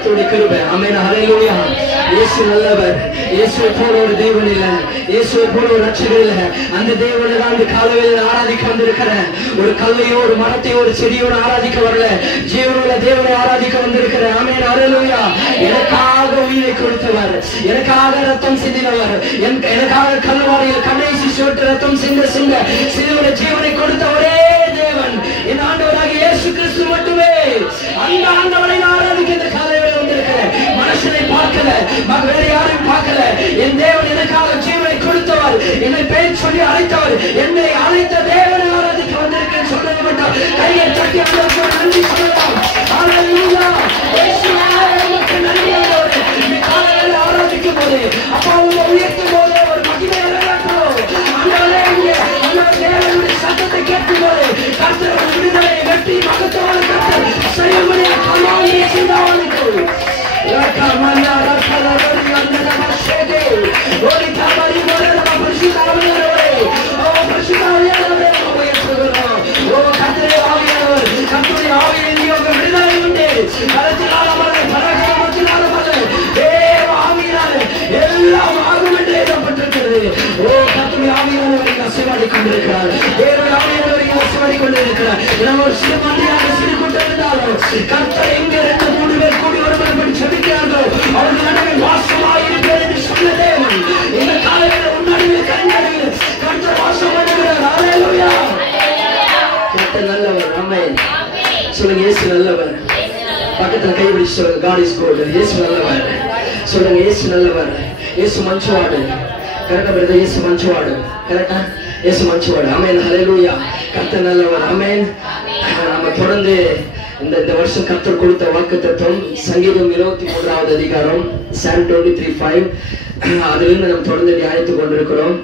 கர்த்தருடைய கிருபை. ஆமென். ஹல்லேலூயா. இயேசு நல்லவர். இயேசுவை போல ஒரு தேவன் இல்ல, இயேசுவை போல ஒரு ரட்சகர் இல்ல. அந்த தேவனை தான் இந்த காலவேளையில் ஆராதிக்க வந்திருக்கிறேன். ஒரு கல்லையோ ஒரு மரத்தையோ ஒரு செடியோடு ஆராதிக்க வரல, ஜீவனுள்ள தேவனை ஆராதிக்க வந்திருக்கிறேன். ஆமென். ஹல்லேலூயா. எனக்காக உயிரை கொடுத்தவர், எனக்காக ரத்தம் சிந்தினவர், எனக்காக கல்வாரியில் கடைசி சொட்டு ரத்தம் சிந்த சிலுவையில் ஜீவனை கொடுத்த ஒரே தேவன் என் ஆண்டவராகிய இயேசு கிறிஸ்து மட்டுமே. அந்த ஆண்டவரை ஆராதிக்க இந்த காலையில் வந்திருக்கிறேன். மனுஷனை பார்க்கல, வேற யாரையும் பார்க்கல. என் தேவன் எனக்காக ஜீவனை கொடுத்தவர், என்னை பெயர் சொல்லி அழைத்தவர், என்னை அழைத்த தேவனை ஆராதிக்க வந்திருக்கிறேன். சொல்றது மட்டும் கையை தட்டி அவருக்கு நன்றி சொல்லலாம். ஹல்லேலூயா. இயேசுவுக்கு நன்றி. இந்த காலையில் ஆராதிக்கும் போது அப்பா உங்களை உயர்த்தும் போது ஒரு மகிமை இறங்கட்டும். தேவனுடைய சத்தத்தை கேட்கும் போது கர்த்தர் விடுதலை வெற்றி மகத்தோட கர்த்தர் செய்யும்படியா கமாலியை செய்தவனுக்கு ரகமனா ரகலவரி வந்தன சேதே ஓடி கமரி மோரன பரிசுத்தாவியானவரே ஓ பரிசுத்தாவியானவரே உயர்த்துகிறோம். ஓ கர்த்தரே ஆவியானவர், கர்த்தருடைய ஆவியின் நியோக விடுதலை உண்டு. கரத்தினால மலை பராக்கிரமத்தினால மலை தேவ ஆவியினாலே எல்லாம் ஆகும் என்று எழுதப்பட்டிருக்கிறது. ஓ கர்த்தருடைய ஆவியானவரை அசைவாடி கொண்டிருக்கிறார். தேவனுடைய ஆவியானவரை அசைவாடி கொண்டிருக்கிறார். நம்ம ஒரு சிறு மந்தியாக சிறு கூட்டம் இருந்தாலும் கர்த்தர் எங்க 2-3 பேர் கூடி ஒருவரை செபிக்கிறார்களோ அவர்கள் நடுவில் வாசமாக இருக்கிறது என்று சொன்ன தேவன் இந்த காலையில் உன்னடிவில் கண்ணில் கர்த்தர் வாசம் பண்ணுகிறார். ஹல்லேலூயா. கர்த்தர் நல்லவர். ஆமென். சொல்லுங்க இயேசு நல்லவர். பக்கத்துல கைபிடிச்சு சொல்லுங்க God is good. இயேசு நல்லவர். சொல்லுங்க இயேசு நல்லவர். இயேசு மஞ்சுவாடு. கரெக்டா பிரதர்? இயேசு மஞ்சுவாடு. கரெக்டா? இயேசு மஞ்சுவாடு. ஆமென். ஹல்லேலூயா. கர்த்தர் நல்லவர். ஆமென். நம்ம தொடர்ந்து இந்த வருஷம் கர்த்தர் கொடுத்த வாக்குத்தத்தம் சங்கீதம் 23வது அதிகாரம் Psalm 23:5 அதிலிருந்து நம்ம தொடர்ந்து தியானித்துக் கொண்டிருக்கிறோம்.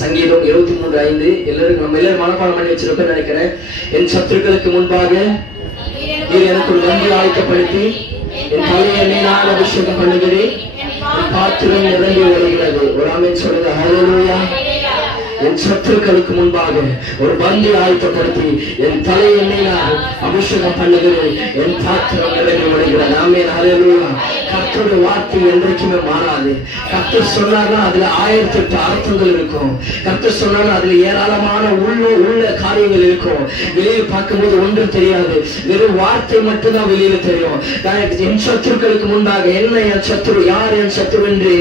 சங்கீதம் 23:5 எல்லாரும் நம்ம எல்லாரும் மனப்பாடம் பண்ணி வச்சிருக்கோம் நினைக்கிறேன். என் சத்துருக்களுக்கு முன்பாக நீர் எனக்கு ஒரு வண்டி ஆயத்தப்படுத்தி என் தலையை நீரால் அபிஷேகம் பண்ணுகிறேன், என் பாத்திரம் நிரம்பி வருகிறது. ஒரு ஆமென் சொல்லுங்க. ஹல்லேலூயா. என் சத்துருக்களுக்கு முன்பாக ஒரு பந்தி ஆயத்தப்படுத்தி என் தலையை நான் அபிஷேகம் பண்ணுகிறேன், என் பாத்திரம் நிரம்பி வருகிறது. ஆமென். ஹல்லேலூயா. கர்த்தருடைய வார்த்தை என்றைக்குமே மாறாது. கர்த்தர் சொன்னார்னா அதுல 1008 அர்த்தங்கள் இருக்கும். கர்த்தர் சொன்னாலும் அதுல ஏராளமான உள்ள காரியங்கள் இருக்கும். வெளியே பார்க்கும்போது ஒன்றும் தெரியாது, வெறும் வார்த்தை மட்டும்தான் வெளியில தெரியும். என் சத்துருக்களுக்கு முன்பாக என்ன என் சத்துரு, யார் என் சத்துரு என்று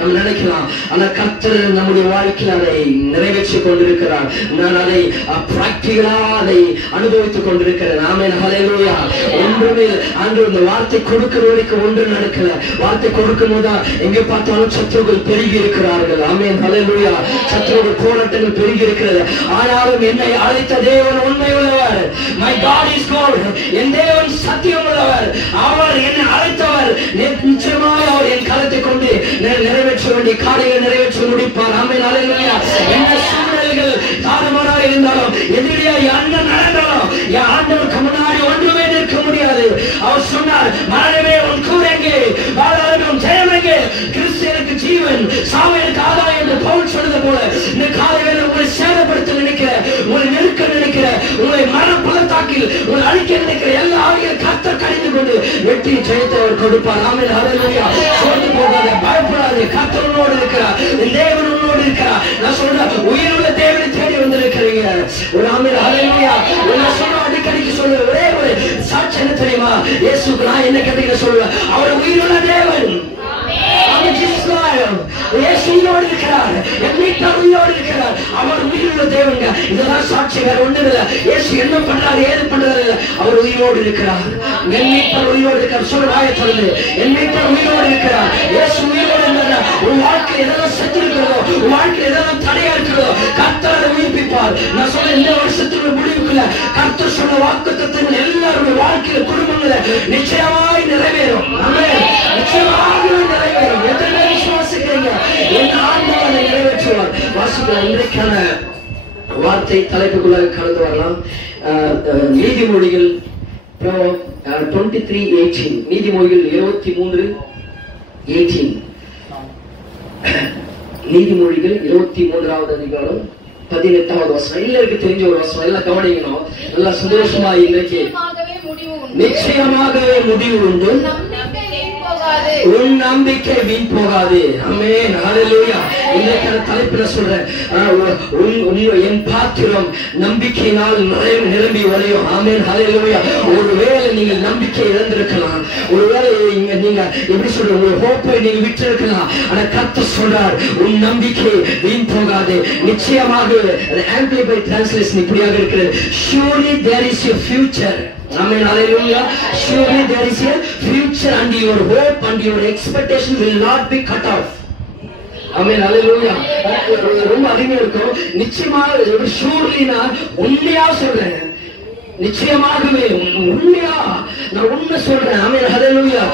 நம்ம நினைக்கலாம். ஆனா கர்த்தர் நம்முடைய வாழ்க்கையில் அதை நிறைவேற்றிக் கொண்டிருக்கிறார். நான் அதை பிராக்டிகலா அதை அனுபவித்துக் கொண்டிருக்கிறேன். ஆமென். ஹல்லேலூயா. ஒன்றுமே அன்று இந்த வார்த்தை கொடுக்கிற வரைக்கும் ஒன்று நடக்கல. வார்த்தை கொடுக்கும் போது எங்க பார்த்தாலும் சத்துருக்கள் பெருகி இருக்கிறார்கள். ஆமென். ஹல்லேலூயா. சத்துருக்கள் போராட்டங்கள் பெருகி இருக்கிறது. ஆனாலும் என்னை அழைத்த தேவன் உண்மை உள்ளவர். My God is good. என் தேவன் சத்தியம் உள்ளவர். அவர் என்னை அழைத்தவர். நிச்சயமாய் அவர் என் கரத்தை கொண்டு நிறைவேற்ற வேண்டிய காரியங்களை நிறைவேற்ற முடிப்பார். ஆமென். ஹல்லேலூயா. என்ன சூழ்நிலைகள் தாறுமாறாக இருந்தாலும் எதிரியா என்ன நடந்தாலும் என் ஆண்டவருக்கு முன்னாடி ஒன்றுமே நிற்க முடியாது. அவர் சொன்னார், மரணமே உன் கூரெங்கே, வாழாமே உன் ஜெயமெங்கே, கிறிஸ்து ஜீவன், சாவு எனக்கு ஆதாயம் என்று பவுல் சொன்னது போல இந்த காலையில் உங்களை சேதப்படுத்த நினைக்கிற, உங்களை நெருக்க நினைக்கிற, உங்களை மரண பள்ளத்தாக்கில் உங்களை அழிக்க நினைக்கிற எல்லா ஆவியும் கர்த்தர் கடிந்து கொண்டு வெற்றி ஜெயத்தை அவர் கொடுப்பார். ஆமென். ஹல்லேலூயா. சோர்ந்து போகாத, பயப்படாதே. கர்த்தர் உன்னோடு இருக்கிறார். தேவன் உன்னோடு இருக்கிறார். நான் சொல்றேன், உயிருள்ள தேவனை தேடி வந்திருக்கிறீங்க. ஒரு ஆமென். ஹல்லேலூயா. நான் சொல்ல அடிக்கடிக்கு சொல்லுவேன், ஒரே ஒரு சாட்சி என்ன தெரியுமா? இயேசுக்கு நான் என்ன கேட்டீங்கன்னு சொல்லுவேன், அவர் உயிருள்ள தேவன். உயிரோடு இருக்கிறார். உயிரோடு இருக்கிறார். அவர் உயிருள்ள தேவங்க. இதெல்லாம் சாட்சி, வேற ஒண்ணு இல்ல. இயேசு என்ன பண்றாரு, ஏது பண்றாரு, அவர் உயிரோடு இருக்கிறார். என் மீட்பர் உயிரோடு இருக்கிறார். சொல்ல வாயை திறந்து, என் மீட்பர் உயிரோடு இருக்கிறார். இயேசு உயிரோடு இருந்தார். உன் வாழ்க்கையில் எதெல்லாம் செஞ்சிருக்கிறதோ, உன் வாழ்க்கையில் எதெல்லாம் தடையா இருக்கிறதோ கர்த்தர் அதை உயிர்ப்பிப்பார். நான் சொல்ல இந்த வருஷத்துக்கு முடிவுக்குள்ள கர்த்தர் சொன்ன வாக்குத்தத்தங்கள் எல்லாருடைய வாழ்க்கையில குடும்பங்களை நிச்சயமாய் நிறைவேறும். நிச்சயமாக நிறைவேறும். எத்தனை விசுவாசிக்கிறீங்க? என் ஆண்டவர் நிறைவேற்றுவார். வாசிக்கிற இன்றைக்கான வார்த்தை தலைப்புக்குள்ள கலந்து வரலாம். நீதிமொழிகள் 23:18. நீதிமொழிகள் 23:18. நீதிமொழிகள் 23வது அதிகாரம் 18வது வசனம். எல்லாருக்கும் தெரிஞ்ச ஒரு வசனம். எல்லாம் கவனிக்கணும். நல்லா சந்தோஷமா இன்றைக்கு நிச்சயமாகவே முடிவு உண்டு. உன் நம்பிக்கை வீண் போகாது. ஆமென், ஹல்லேலூயா. இன்றைக்கான தலைப்புல சொல்றேன், என் பாத்திரம் நம்பிக்கையினால் நிரம்பி வழியும். ஆமென், ஹல்லேலூயா. ஒருவேளை நீங்கள் நம்பிக்கை இழந்திருக்கலாம், ஒருவேளை நீங்க எப்படி சொல்ற ஒரு ஹோப்பை நீங்க விட்டு இருக்கலாம். ஆனா கர்த்தர் சொல்றார், உன் நம்பிக்கை வீண் போகாது. நிச்சயமாக ஆம்பிளிஃபைட் டிரான்ஸ்லேஷன் இப்படியாக இருக்கிறது, surely there is a future. Amen, hallelujah. Surely there is a future and your hope and your expectation will not be cut off. Amen, hallelujah. ரொம்ப அருமையா இருக்கும். நிச்சயமாக surely நான் உண்மையா சொல்றேன், நிச்சயமாகவே உண்மையா நான் உண்மை சொல்றேன். ஆமென், ஹல்லேலூயா.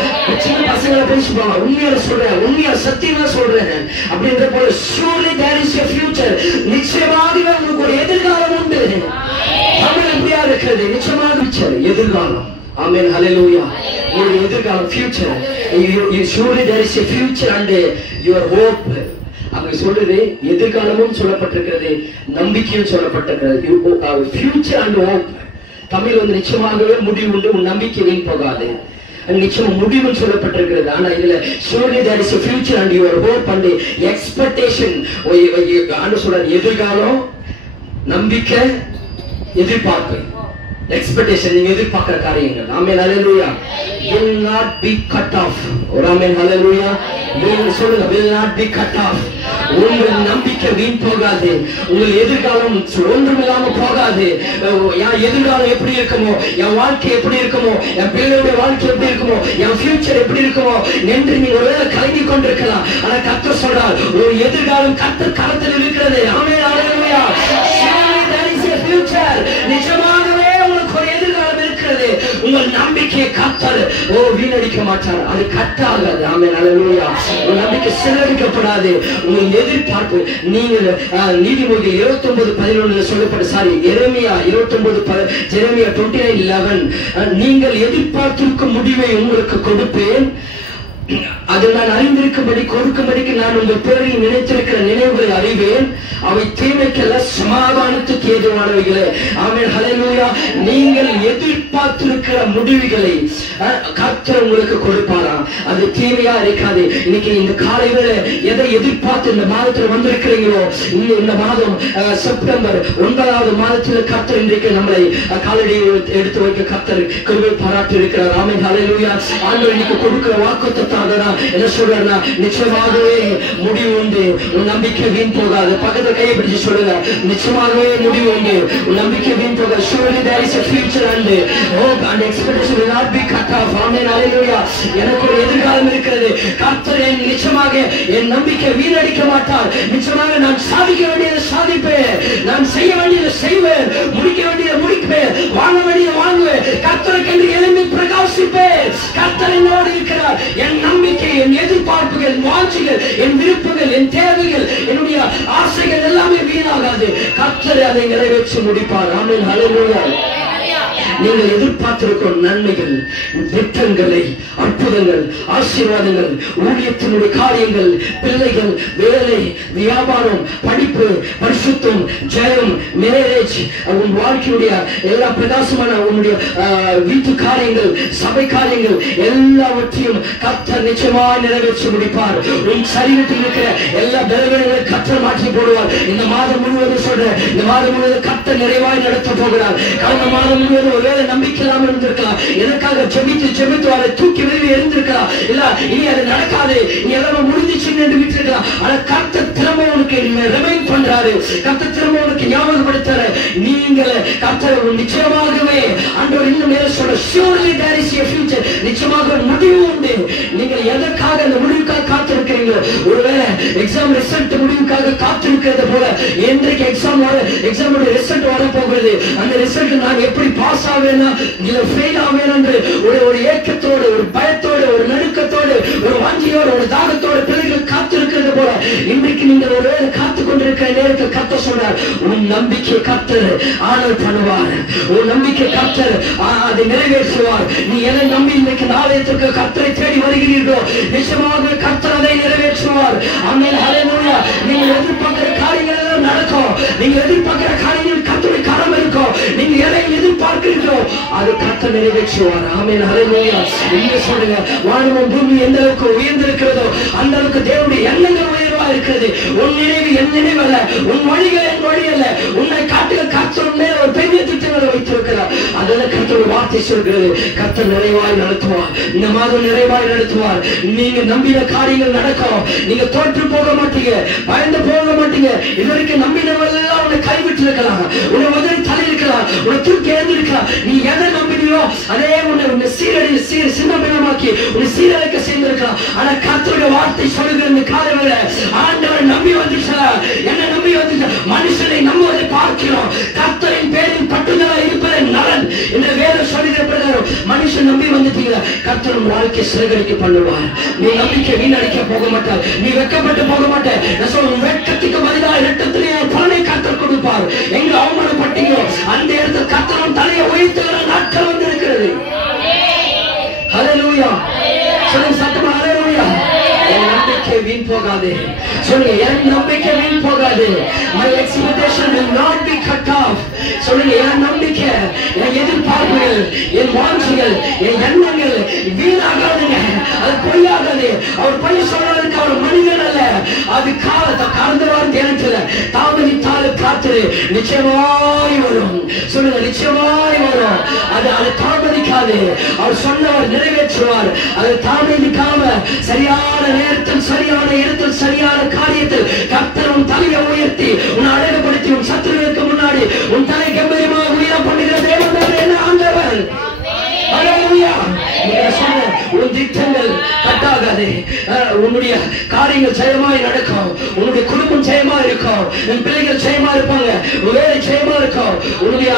சின்ன பசங்களை பேசுவாங்க, உண்மையா சொல்றேன், உண்மையா சத்தியமா சொல்றேன் அப்படின்ற போல surely there is a future. நிச்சயமாகவே உங்களுக்கு ஒரு எதிர்காலம் உண்டு. ஆமென், எப்படியா இருக்கிறது? நிச்சயமாக எதிர்காலம். ஆமென், ஹல்லேலூயா. ஒரு எதிர்காலம், future. surely there is a future and your hope. அங்க சொல்றது எதிர்காலமும் சொல்லப்பட்டிருக்கிறது, நம்பிக்கையும் சொல்லப்பட்டிருக்கிறது. Future and hope. தமிழ் வந்து நிச்சயமாகவே முடிவு உண்டு, உன் நம்பிக்கை வீண் போகாது. நிச்சயம் முடிவு சொல்லப்பட்டிருக்கிறது. ஆனா இதுல surely there is a future and your hope and expectation. ஆண்டு சொல்றாரு, எதிர்காலம், நம்பிக்கை, எதிர்பார்ப்பு, எக்ஸ்பெக்டேஷன், நீங்க எதிர்பார்க்கிற காரியங்கள். ஆமென், ஹல்லேலூயா. will not be cut off. ஆமென், ஹல்லேலூயா. சொல்லுங்க, will not be cut off. உங்கள் நம்பிக்கை வீண் போகாது. உங்கள் எதிர்காலம் ஒன்றுமில்லாம போகாது. என் எதிர்காலம் எப்படி இருக்குமோ, என் வாழ்க்கை எப்படி இருக்குமோ, என் பிள்ளையுடைய வாழ்க்கை எப்படி இருக்குமோ, என் ஃபியூச்சர் எப்படி இருக்குமோ என்று நீங்க ஒருவேளை கலங்கி கொண்டிருக்கலாம். ஆனா கர்த்தர் சொல்றார், ஒரு எதிர்காலம் கர்த்தர் கரத்தில் இருக்கிறது. ஆமென், ஹல்லேலூயா. there is a future. நிஜமாகவே உங்களுக்கு ஒரு எதிர்காலம் இருக்கிறது. உங்கள் நம்பிக்கையை கர்த்தர் வீணடிக்க மாட்டார், அது கட்டாகாது. ஆமென், ஹல்லேலூயா. உங்கள் நம்பிக்கை சிதறடிக்கப்படாது. உங்கள் எதிர்பார்ப்பு, நீங்கள் நீதிமொழிகள் 29:11 சொல்லப்பட்ட எரேமியா 29:11 நீங்கள் எதிர்பார்த்திருக்கும் முடிவை உங்களுக்கு கொடுப்பேன், அதை நான் அறிந்திருக்கும்படி கொடுக்கும்படிக்கு நான் உங்கள் பேரில் நினைத்திருக்கிற நினைவுகளை அறிவேன், அவை தீமைக்கல்ல சமாதானத்துக்கு ஏதுவானவைகளே. ஆமென், ஹல்லேலூயா. நீங்கள் எதிர்பார்த்திருக்கிற முடிவுகளை கர்த்தர் உங்களுக்கு கொடுப்பாராம். அது தீமையா இருக்காது. இன்னைக்கு இந்த காலையில எதை எதிர்பார்த்து இந்த மாதத்தில் வந்திருக்கிறீங்களோ, இந்த மாதம் செப்டம்பர் 9வது மாதத்தில் கர்த்தர் இன்றைக்கு நம்மளை காலடி எடுத்து வைக்க கர்த்தர் கிருபை பாராட்டி இருக்கிறார். ஆமென், ஹல்லேலூயா. ஆண்டவர் இன்னைக்கு கொடுக்கிற வாக்குத்தத்தம் என்ன சொல்றாருன்னா, நிச்சயமாகவே முடிவு உண்டு, உன் நம்பிக்கை வீண் போகாது. பக்கத்துல கையை பிடிச்சு சொல்லுங்க, நிச்சயமாகவே முடிவு உண்டு, உன் நம்பிக்கை வீண் போகாது. surely there is a future and hope and expectation will not be cut off. ஆமென், ஹல்லேலூயா. எனக்கு ஒரு எதிர்காலம் இருக்கிறது. கர்த்தர் நிச்சயமாக என் நம்பிக்கை வீணடிக்க மாட்டார். நிச்சயமாக நான் சாதிக்க வேண்டியதை சாதிப்பேன், நான் செய்ய வேண்டியதை செய்வேன், முடிக்க வேண்டியதை முடிப்பேன், வாங்க வேண்டியதை வாங்குவேன். கர்த்தருக்கு என்று எழும்பி பிரகாசிப்பேன். கர்த்தர் என்னோடு இருக்கிறார். என் நம்பிக்கை, என் எதிர்பார்ப்புகள், வாஞ்சிகள், என் விருப்பங்கள், என் தேவைகள், என்னுடைய ஆசைகள் எல்லாமே வீணாகாது. கர்த்தர் அதை நிறைவேற்றி முடிப்பார். ஆமென், ஹல்லேலூயா. நீங்கள் எதிர்பார்த்திருக்கும் நன்மைகள், திட்டங்களை, அற்புதங்கள், ஆசீர்வாதங்கள், ஊழியத்தினுடைய காரியங்கள், பிள்ளைகள், வேலை, வியாபாரம், படிப்பு, பரிசுத்தம், ஜெயம், மேரேஜ், உன் வாழ்க்கையுடைய எல்லா பிரகாசமான உன்னுடைய வீட்டு காரியங்கள், சபை காரியங்கள் எல்லாவற்றையும் கர்த்தர் நிச்சயமாக நிறைவேற்றி முடிப்பார். உன் சரீரத்தில் இருக்கிற எல்லா பலவீனங்களை கர்த்தர் மாற்றி போடுவார். இந்த மாதம் முழுவதும் சொல்றேன், இந்த மாதம் முழுவதும் கர்த்தர் நிறைவாய் நடத்த போகிறார். கடந்த மாதம் முழுவதும் ஒருவேளை நம்பிக்கை இல்லாமல் இருந்திருக்கலாம், எதற்காக ஜெபித்து அதை தூக்கி வெளியே இருந்திருக்கலாம். இல்ல இனி அது நடக்காது, நீ எல்லாம் முடிஞ்சிச்சுன்னு என்று விட்டுருக்கலாம். ஆனா கர்த்தர் திரும்ப உனக்கு ரிமைண்ட் பண்றாரு, கர்த்தர் திரும்ப உனக்கு ஞாபகப்படுத்துறாரு. நீங்கள் கர்த்தர் நிச்சயமாகவே ஆண்டவர் இன்னும் மேல சொல்ற, surely there is a future. நிச்சயமாக முடிவு உண்டு. நீங்கள் எதற்காக அந்த முடிவுக்காக காத்திருக்கிறீங்களோ, ஒருவேளை எக்ஸாம் ரிசல்ட் முடிவுக்காக காத்திருக்கிறது போல இன்றைக்கு எக்ஸாம் ரிசல்ட் வர போகிறது. அந்த ரிசல்ட் நான் எப்படி பாஸ் ஆவேனா இல்ல ஃபெயில் ஆவேனா என்று ஒரு ஏக்கத்தோடு, ஒரு பயத்தோடு, ஒரு நடுக்கத்தோடு, ஒரு வாஞ்சியோடு, ஒரு தாகத்தோடு பிள்ளைகள் காத்திருக்கிறது போல இன்றைக்கு நீங்கள் ஒருவேளை காத்து கொண்டிருக்கிற நேரத்தில் கர்த்தர் சொல்றார், உன் நம்பிக்கை கர்த்தர் ஆனல் பண்ணுவார், உன் நம்பிக்கை கர்த்தர் அதை நிறைவேற்றுவார். நீ எதை நம்பி இன்னைக்கு நாளையத்திற்கு கர்த்தரை தேடி வருகிறீர்களோ, நிச்சயமாக கர்த்தர் அதை நிறைவேற்றுவார். ஆமென், ஹல்லேலூயா. நீங்கள் எதிர்பார்க்கிற காரியங்கள் எல்லாம் நடக்கும். நீங்க எதிர்பார்க்கிற காரியங்கள் கர்த்தருடைய கரம் இருக்கும். நீங்க எதை எதிர்பார்க்கிறீர்களோ அது கர்த்தர் நிறைவேற்றுவார். ஆமென். ஹல்லேலூயா. என்ன சொல்லுங்க, வானமும் பூமி எந்த அளவுக்கு உயர்ந்திருக்கிறதோ அந்த அளவுக்கு தேவனுடைய எண்ணங்கள் உயர்வா இருக்கிறது. உன் நினைவு என் நினைவு அல்ல, உன் வழிகள் என் வழி அல்ல. உன்னை காட்டுக கர்த்தர் மேல் ஒரு பெரிய திட்டங்களை வைத்திருக்கிறார். அதெல்லாம் கர்த்தருடைய வார்த்தை சொல்கிறது. கர்த்தர் நிறைவாய் நடத்துவார். இந்த மாதம் நிறைவாய் நடத்துவார். நீங்க நம்பின காரியங்கள் நடக்கும். நீங்க தோற்று போக மாட்டீங்க, பயந்து போக மாட்டீங்க. இதற்கு நம்பினவெல்லாம் உன்னை கைவிட்டு இருக்கலாம், உன்னை உதவி தள்ளி இருக்கலாம், உன்னை தூக்கி எழுந்திருக்கலாம். நீ எதை நம்பினியோ அதே உன்னை சீரடி சின்னமாக்கி உன்னை சீரழிக்க செய்திருக்கலாம். ஆனா கர்த்தருடைய வார்த்தை சொல்லுகிற இந்த காலவேளை ஆண்டவரை நம்பி வந்துச்சா, என்ன நம்பி வந்துச்சா, மனுஷனை நம்புவதை பார்க்கிறோம். கர்த்தரின் பேரில் பட்டுதலா இருப்பதை நலன் என்ற வேதம் சொல்லுகிற பிரகாரம் மனுஷன் நம்பி வந்துட்டீங்க, கர்த்தர் வாழ்க்கை சிறகடிக்க பண்ணுவார். நீ நம்பிக்கை வீணடிக்க போக மாட்டார், நீ வெட்கப்பட்டு போக மாட்டார். வெட்கத்துக்கு பதிலாக இரட்டத்திலேயே பலனை கர்த்தர் கொடுப்பார். எங்க அவமானப்பட்டீங்களோ அந்த இடத்துல கர்த்தரும் தலையை உயர்த்துகிற நாட்கள் வந்து இருக்கிறது. ஹல்லேலூயா. சொல்லுங்க சத்தமா ஹல்லேலூயா. என் நம்பிக்கை வீண் போகாது. சொல்லுங்க, என் நம்பிக்கை வீண் போகாது. My expectation will not be cut off. சொல்லுங்க, என் நம்பிக்கை, என் எதிர்பார்ப்புகள், என் வாஞ்சைகள், என் எண்ணங்கள் வீணாகாதுங்க. அது பொய்யாகாது. அவர் பொய் சொல்றதுக்கு அவர் மனிதன் அல்ல. அது கடந்த வாரம் தியானத்துல தாமதித்தால் காத்து நிச்சயமாய் வரும். சொல்லுங்க, நிச்சயமாய் வரும். அது தாமதிக்காது. அவர் சொன்னவர் நிறைவேற்றுவார். அது தாமதிக்காம சரியான நேரத்தில் சரியான இடத்தில் சரியான காரியத்தில் கர்த்தர் உன் தலையை உயர்த்தி உன் அழகுபடுத்தி உன் சத்துருவுக்கு முன்னாடி உன் தலை கம்பீரமாக உயர பண்ணுகிற தேவன் என்ன ஆண்டவர். ஹல்லேலூயா. உன் திட்டங்கள் கட்டாகாது. உன்னுடைய காரியங்கள் ஜெயமாய் நடக்கும். உன்னுடைய குடும்பம் ஜெயமா இருக்கும். உன் பிள்ளைகள் ஜெயமா இருப்பாங்க. வேலை ஜெயமா இருக்கும். உன்னுடைய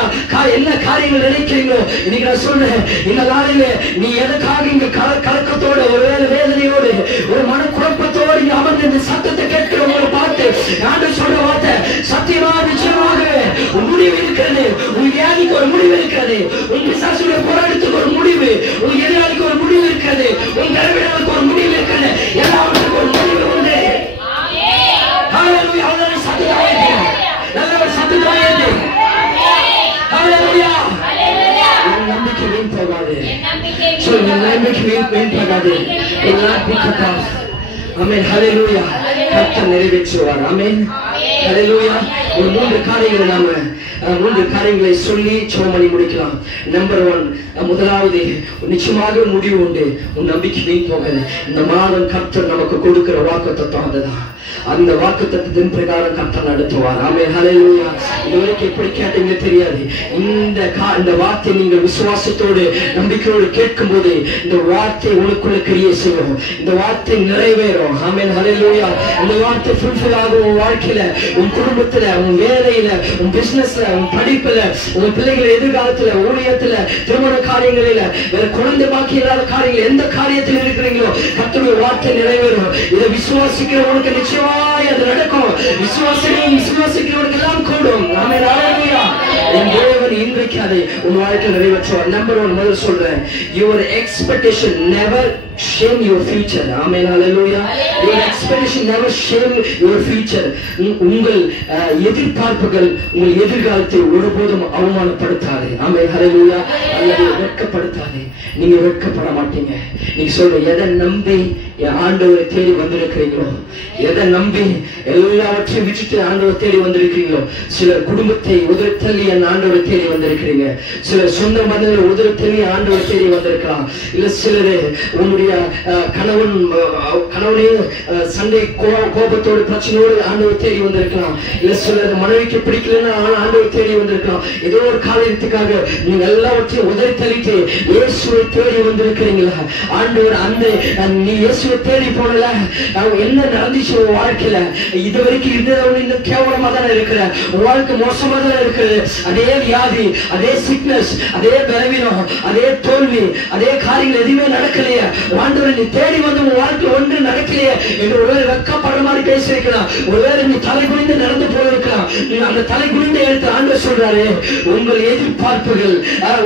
என்ன காரியங்கள் நினைக்கிறீங்களோ இன்னைக்கு நான் சொல்றேன், இந்த நாளிலே நீ எதுக்காக இங்க கலக்கத்தோடு ஒரு வேதனையோடு ஒரு மனக்குழப்பத்தோடு இங்க அமர்ந்து இந்த சத்தத்தை கேட்கிறவங்களை பார்த்து ஆண்டவர் சொல்ற வார்த்தை சத்தியமா நிச்சயமாக உன் முடிவு இருக்கிறது. உன் வியாதிக்கு ஒரு முடிவு இருக்கிறது. உன் பிசாசுடைய போராட்டத்துக்கு ஒரு முடிவு, உன் எதிராளிக்கு ஒரு முடிவு இருக்கிறது, உன் கரவிடலுக்கு ஒரு முடிவு இருக்கிறது. எல்லாவற்றுக்கும் ஒரு முடிவு உண்டு. ஹல்லேலூயா. அவர்களை சத்தத்தை நல்லவர் சத்தத்தை ஹல்லேலூயா. என் நம்பிக்கை வீண் போகாது. சொல்லுங்க, நம்பிக்கை வீண் போகாது. ஆமென். ஹல்லேலூயா. கர்த்தர் நிறைவேற்றுவார். ஆமென். ஹல்லேலூயா. ஒரு மூன்று காரியங்களை சொல்லி சோமணி முடிக்கலாம். நம்பர் 1, முதலாவது நிச்சயமாக முடிவு உண்டு. உன் நம்பிக்கை வீண் போகாது. இந்த மாதம் கர்த்தர் நமக்கு கொடுக்கிற வாக்குத்தத்தம் அதுதான். அந்த வாக்குத்தத்தத்தின் பிரகாரம் கர்த்தர் நடத்துவார். ஆமென். ஹல்லேலூயா. இதுவரைக்கும் எப்படி கேட்டீங்க தெரியாது. இந்த வார்த்தை நீங்கள் விசுவாசத்தோடு நம்பிக்கையோடு கேட்கும் போது இந்த வார்த்தை உனக்குள்ள கிரியை செய்யும். இந்த வார்த்தை நிறைவேறும். ஆமென். ஹல்லேலூயா. இந்த வார்த்தை ஃபுல்ஃபில் ஆகும். உன் வாழ்க்கையில, உன் குடும்பத்துல, உன் வேலையில, உன் பிசினஸ்ல, உன் படிப்புல, உன் பிள்ளைகள் எதிர்காலத்துல, ஊழியத்துல, திருமண காரியங்களில, வேற குழந்தை பாக்கி இல்லாத காரியங்கள் எந்த காரியத்தில் இருக்கிறீங்களோ கர்த்தருடைய வார்த்தை நிறைவேறும். இதை விசுவாசிக்கிறவனுக்கு நிச்சயமாய் அது நடக்கும். விசுவாசிக்கிறவனுக்கு எல்லாம் கூடும். ஆமென். ஹல்லேலூயா. என் தேவன் இன்றைக்கு அதை உன் வாழ்க்கையில் நிறைவேற்றுவார். நம்பர் 1 முதல் சொல்றேன், your expectation never shame your future. Amen. Hallelujah. your expectation never shame your future. உங்கள் எதிர்பார்ப்புகள் உங்கள் எதிர்காலத்தை ஒருபோதும் அவமானப்படுத்தாது. ஆமென். ஹல்லேலூயா. அல்லது வெட்கப்படுத்தாது. நீங்க வெட்கப்பட மாட்டீங்க. நீங்க சொல்ற எதை நம்பி என் ஆண்டவரை தேடி வந்திருக்கிறீங்களோ, எதை நம்பி எல்லாவற்றையும் விட்டுட்டு ஆண்டவரை தேடி வந்திருக்கிறீங்களோ, சிலர் குடும்பத்தை உதறத்தள்ளி என் ஆண்டவரை தேடி வந்திருக்கிறீங்க. சிலர் சொந்த மதங்களை உதறத்தள்ளி ஆண்டவரை தேடி வந்திருக்கலாம். இல்ல சிலர் உன்னுடைய கணவனே சண்டை கோபத்தோடு பிரச்சனையோடு ஆண்டவரை தேடி வந்திருக்கலாம். இல்ல சிலர் மனைவிக்கு பிடிக்கலன்னு ஆண்டவரை தேடி வந்திருக்கலாம். ஏதோ ஒரு காரியத்துக்காக நீங்க எல்லாவற்றையும் உதறத்தள்ளிட்டு இயேசுவை தேடி வந்திருக்கிறீங்களா? ஆண்டவர் அந்த நீ இயேசுவை தேடி போனல என்ன நடந்துச்சு உன் வாழ்க்கையில? இது வரைக்கும் இருந்தவங்க இன்னும் கேவலமா தானே இருக்கிற, வாழ்க்கை மோசமா தானே இருக்கிறது. அதே வியாதி, அதே சிக்னஸ், அதே பலவீனம், அதே தோல்வி, அதே காரியங்கள் எதுவுமே நடக்கலையே. ஆண்டவரை நீ தேடி வந்து உன் வாழ்க்கை ஒன்று நடக்கலையே என்று ஒரு வெட்கப்படுற மாதிரி பேசியிருக்கலாம். ஒருவேளை நீ தலை குனிந்து நடந்து போயிருக்கலாம். நீ அந்த தலை குனிந்த இடத்துல ஆண்டவர் சொல்றாரு, உங்கள் எதிர்பார்ப்புகள்,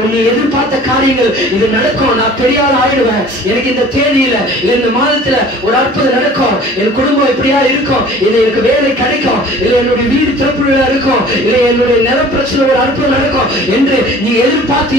உன்னை எதிர்பார்த்த காரியங்கள் இது நடக்கும். நான் பெரிய ஆள் ஆயிடுவேன். எனக்கு இந்த தேதியில இல்ல இந்த மாதத்துல ஒரு அற்புதம் நடக்கும். என் குடும்பம் இப்படியா இருக்கும். இது எனக்கு வேலை கிடைக்கும். இல்ல என்னுடைய வீடு திறப்புழா இருக்கும். இல்ல என்னுடைய நில பிரச்சனை ஒரு அற்புதம் நடக்கும் என்று நீ எதிர்பார்த்து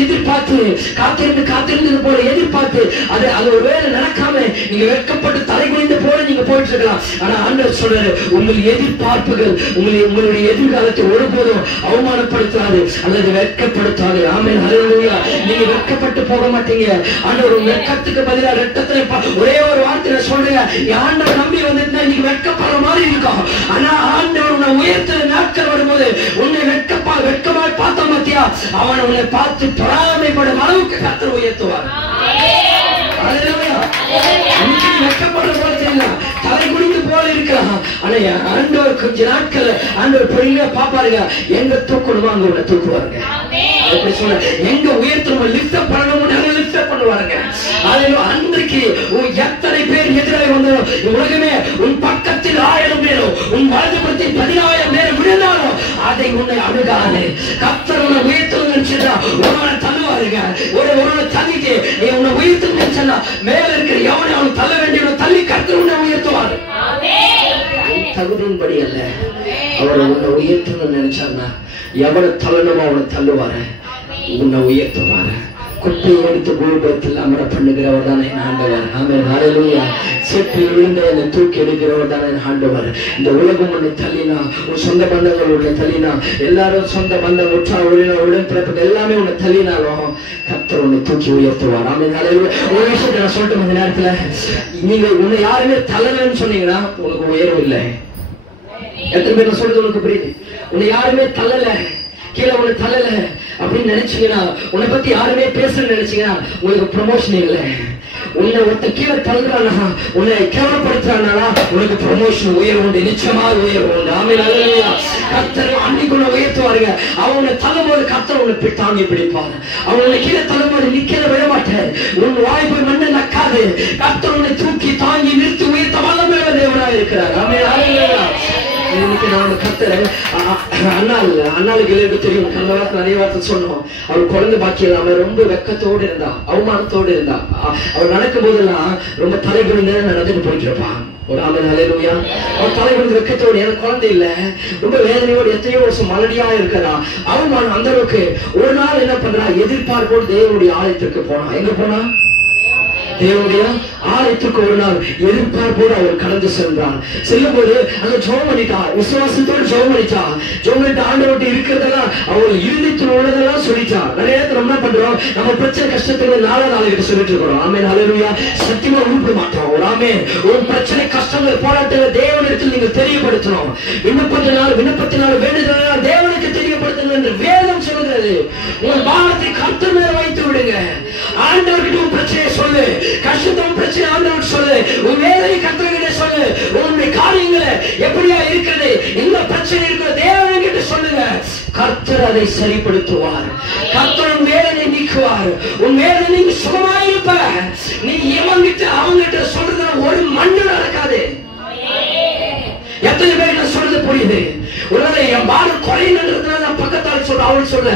காத்திருந்து போல எதிர்பார்த்து அது ஒரு வேலை நடக்காம நீங்க வெட்கப்பட்டு தலை குனிந்த போல நீங்க போயிட்டு இருக்கலாம். ஆனா ஆண்டவர் சொல்றாரு, உங்கள் எதிர்பார்ப்புகள் உங்களுடைய எதிர்காலத்தை ஒருபோதும் அவமானப்படுத்தாது அல்லது வெட்கப்படுத்தாது. ஆமென், ஹல்லேலூயா. நீங்க வெட்கப்பட்டு போக மாட்டீங்க. ஆண்டவர் உங்க வெட்கத்துக்கு பதிலா இரத்தத்துல ஒரே ஒரு வார்த்தை சொல்றீங்க, ஆண்டவர் நம்பி வந்துட்டு நீங்க வெட்கப்படுற மாதிரி இருக்கும். ஆனா ஆண்டவர் உன்னை உயர்த்துற நாட்கள் வரும்போது உன்னை வெட்கமாய் பார்த்த மாத்தியா, அவன் உன்னை பார்த்து பொறாமைப்படும் அளவுக்கு கர்த்தர் உயர்த்துவார். வெட்கப்படுற போல தெரியலாம், தலை குனிந்து போல இருக்கலாம். ஆனா ஆண்டவர் கொஞ்ச நாட்கள் ஆண்டவர் பொறுமையா பாப்பாருங்க. எங்க தூக்கணுமோ அங்க உன்னை தூக்குவாருங்க. எப்படி சொல்ற, எங்க உயர்த்தணுமோ லிஃப்ட் பண்ணணும்னு அங்க லிஃப்ட் பண்ணுவாருங்க. அன்றைக்கு எத்தனை பேர் எதிராக வந்தாலும் உலகமே உன் பக்கத்தில் 1000 பேரும் உன் வலதுபுறத்தில் 10,000 பேர் விழுந்தாலும் அதை உன்னை அணுகாது. கர்த்தர் உன்னை உயர்த்தணும்னு நினைச்சா உன்னை தள்ளுவாருங்க. உன்னை தள்ளிட்டு உன்னை உயர்த்தணும்னு நினைச்சா மேல இருக்கிற எவனை அவன் தள்ள வேண்டியவனை தள்ளி கர்த்தர் உன்னை உயர்த்துவார். தகுதியின்படி அல்ல, அவரை உன்னை உயர்த்தணும்னு நினைச்சாருன்னா எவனை தள்ளணுமோ அவனை தள்ளுவாரு, உன்னை உயர்த்துவாரு. குப்பையை எடுத்து பூபத்தில் அமர பண்ணுகிறவர் தானே ஆண்டவர். ஆமென், ஹல்லேலூயா. செப்பில் விழுந்த என்னை தூக்கி எடுக்கிறவர் தானே ஆண்டவர். இந்த உலகம் உன்னை தள்ளினா, உன் சொந்த பந்தங்கள் உன்னை தள்ளினா, எல்லாரும் சொந்த பந்தம் உடன்பிறப்புகள் எல்லாமே உன்னை தள்ளினாலும் கர்த்தர் உன்னை தூக்கி உயர்த்துவார். ஆமென், ஹல்லேலூயா. ஒரு விஷயத்தை நான் சொல்லிட்டு இந்த நேரத்துல, நீங்க உன்னை யாருமே தள்ளலன்னு சொன்னீங்கன்னா உனக்கு உயர்வு இல்லை. எத்தனை பேர் சொல்றது உனக்கு புரியுது? உன்னை யாருமே தள்ளல, கீழே உன்னை தள்ளல அப்படின்னு நினைச்சீங்கன்னா, உன்னை பத்தி யாருமே பேசணும்னு நினைச்சீங்கன்னா உங்களுக்கு ப்ரமோஷன் இல்லை. உன்னை ஒருத்த கீழே தள்ளுறானா, உன்னை கேவலப்படுத்துறானா உனக்கு ப்ரமோஷன் உயர்வு உண்டு, நிச்சயமாக உயர்வு உண்டு. ஆமென், ஹல்லேலூயா. கர்த்தர் அன்னைக்கு உன்னை உயர்த்துவாருங்க. அவனை தள்ளும் போது கர்த்தர் உன்னை தாங்கி பிடிப்பாரு. அவனை கீழே தள்ளும் போது நிக்கிற விட மாட்டேன். உன் வாய்ப்பு மண்ணை நக்காது. கர்த்தர் உன்னை தூக்கி தாங்கி நிறுத்தி உயர்த்த வல்லமை தேவனாக இருக்கிறார். ஆமென், ஹல்லேலூயா. இன்னைக்கு நாம கர்த்தர் அண்ணாளுக்கு தெரியும், கடந்த வாரத்தில் நிறைய வார்த்தை சொன்னோம். அவள் குழந்தை பாக்கியல், அவன் ரொம்ப வெக்கத்தோடு இருந்தா, அவமானத்தோடு இருந்தா. அவள் நடக்கும் போதெல்லாம் ரொம்ப தலைகுனிந்து நடந்துட்டு போயிட்டு இருப்பான். ஒரு ஆமென், ஹல்லேலூயா. அவள் தலைகுனிந்து வெக்கத்தோடு, எனக்கு குழந்தை இல்ல, ரொம்ப வேதனையோடு எத்தனையோ வருஷம் மலடியா இருக்கிறா. அவமானம் அந்த அளவுக்கு. ஒரு நாள் என்ன பண்றா, எதிர்பார்ப்போடு தேவனுடைய ஆலயத்திற்கு போனா. எங்க போனா? தேவனுடைய ஆலயத்துக்கு ஒரு நாள் எதிர்பார்ப்போடு அவர் கடந்து சென்றார். செல்லும் போது அங்க ஜெபம் பண்ணிட்டா, விசுவாசத்தோடு ஜெபம் பண்ணிட்டா. ஜெபம் பண்ணிட்டு ஆண்டவர்கிட்ட இருக்கிறதெல்லாம் அவள் இருதயத்தில் உள்ளதெல்லாம் சொல்லிட்டா. நிறைய நேரத்துல என்ன பண்றோம், நம்ம பிரச்சனை கஷ்டத்துல 4 நாளைக்கு சொல்லிட்டு இருக்கிறோம். ஆமென், ஹல்லேலூயா. சத்தியமா உருப்பிட மாட்டோம். ஒரு ஆமென். ஒரு பிரச்சனை கஷ்டங்கள் போராட்டங்கள் தேவனிடத்தில் நீங்கள் தெரியப்படுத்தணும். விண்ணப்பத்தினால் வேண்டுதலால் தேவனுக்கு தெரியப்படுத்தணும் என்று வேதம் சொல்லுகிறது. உங்கள் பாரத்தை கர்த்தர் மேல் வைத்து விடுங்க. ஆண்டவர்கிட்ட உன் பிரச்சனையை சொல்லு, கஷ்டத்தும் பிரச்சனை ஆண்டவர் சொல்லு, உன் வேதனை கர்த்தர்கிட்ட சொல்லு, உன்னுடைய காரியங்களை எப்படியா இருக்கிறது, எங்க பிரச்சனை இருக்கிற தேவன்கிட்ட சொல்லுங்க. கர்த்தர் அதை சரிப்படுத்துவார். கர்த்தர் உன் வேதனை நீக்குவார். உன் வேதனை நீ சுகமாயிருப்ப. நீ அவங்கிட்ட சொல்றதுல ஒரு மண்ணு நடக்காது. எத்தனை பேர் சொல்றது புரியுது? ஒருவேளை என் பாரம் குறையின்றதுனால நான் பக்கத்தால் சொல்ற, அவள் சொல்ற